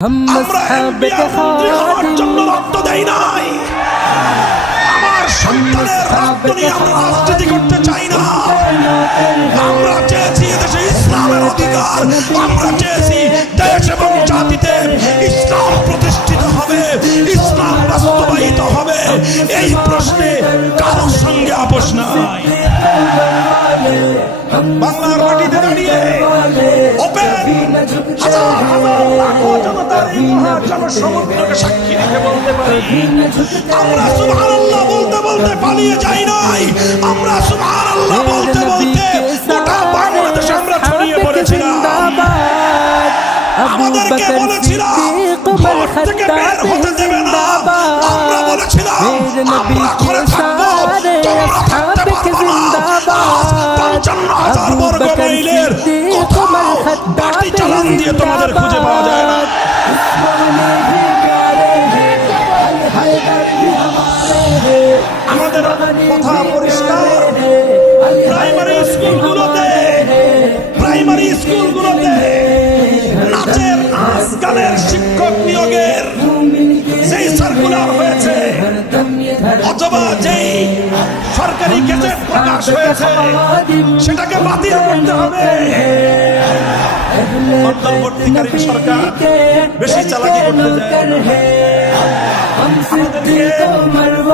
আমরা এনবিআর মন্ত্রী হওয়ার জন্য রক্ত দেই নাই। আমার সন্তানের রক্ত নিয়ে আমরা রাজনীতি করতে চাই না। আমরা চেয়েছি এদেশে ইসলামের অধিকার, আমরা চেয়েছি দেশ এবং জাতিতে ইসলাম প্রতিষ্ঠিত হবে, ইসলাম বাস্তবায়িত হবে। এই প্রশ্নে কারোর সঙ্গে আপোষ নাই। বাংলার মাটিতে দাঁড়িয়ে ওপেন হাজার হাজার লাখো জনতার এই মহা জনসমুদ্রকে সাক্ষী রেখে বলতে পারি, আমরা সুবহানাল্লাহ বলতে বলতে পালিয়ে যাই নাই। আমরা সুবহানাল্লাহ বলতে বলতে গোটা বাংলাদেশে আমরা ছড়িয়ে পড়েছিলাম। আমাদেরকে বলেছিলাম ঘর থেকে বের হতে দেবে না। আমরা বলেছিলাম আমরা ঘরে থাকবো, তোমরা থাকতে পারবে না। ৫৫,০০০ বর্গ মাইলের কোথাও বাটি চালান দিয়ে তোমাদের খুঁজে পাওয়া যায় না। আমাদের কথা পরিষ্কার। প্রাইমারি স্কুলগুলোতে নাচের নাচ গানের শিক্ষক নিয়োগের যেই সার্কুলার হয়েছে অথবা যেই সরকারি গেজেট প্রকাশ হয়েছে সেটাকে বাতিল করতে হবে। অন্তর্বর্তীকালীন সরকার বেশি চালাকি করতে চায় না। আমাদেরকে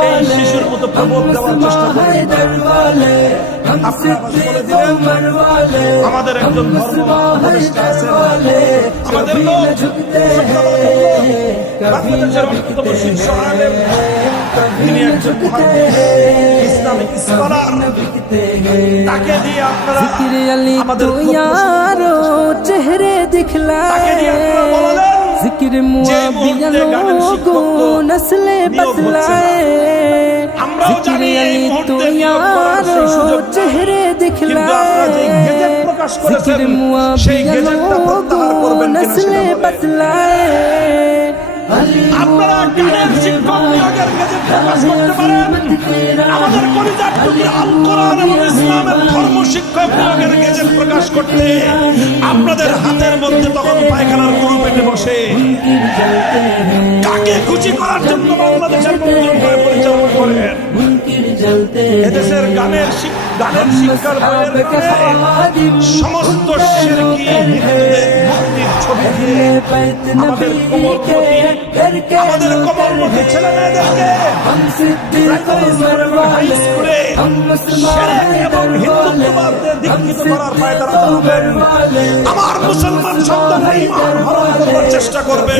এই শিশুর মতো প্রবোধ দেওয়ার চেষ্টা করে। আপনারা বলে দিলেন আমাদের একজন ধর্ম উপদেষ্টা আছেন, আমাদের লোক বাংলাদেশের অন্যতম শীর্ষ আলেম, তিনি একজন ইসলামিক স্কলার। তাকে দিয়ে আপনারা আমাদের চেহারে দিখলা, তাকে দিয়ে আপনারা বললেন जिक्र मुआविया लोगो नस्ले बदलाए, जिक्र अली तो यारो चेहरे दिखलाए, जिक्र मुआविया लोगो नस्ले बदलाए। আপনারা গানের শিক্ষক নিয়োগের গেজেট প্রকাশ করতে পারেন, আমাদের কলিজার টুকরা আল কোরআন এবং ইসলামের ধর্ম শিক্ষক নিয়োগের গেজেট প্রকাশ করতে আপনাদের হাতের মধ্যে তখন পায়খানার গরু পেটে বসে। কাকে খুশি করার জন্য বাংলাদেশের মন্ত্রণালয় পরিচালনা করেন? এদেশের গানের শিক্ষার বইয়ের নামে সমস্ত শিরকি মূর্তির ছবি দিয়ে আমাদের কোমলমতি ছেলে মেয়েদেরকে হাই স্কুলে শিরক এবং হিন্দুত্ববাদে দীক্ষিত করার পায়তারা চলবেন। আমার মুসলমান সন্তানরা ঈমান হরণ করার চেষ্টা করবে।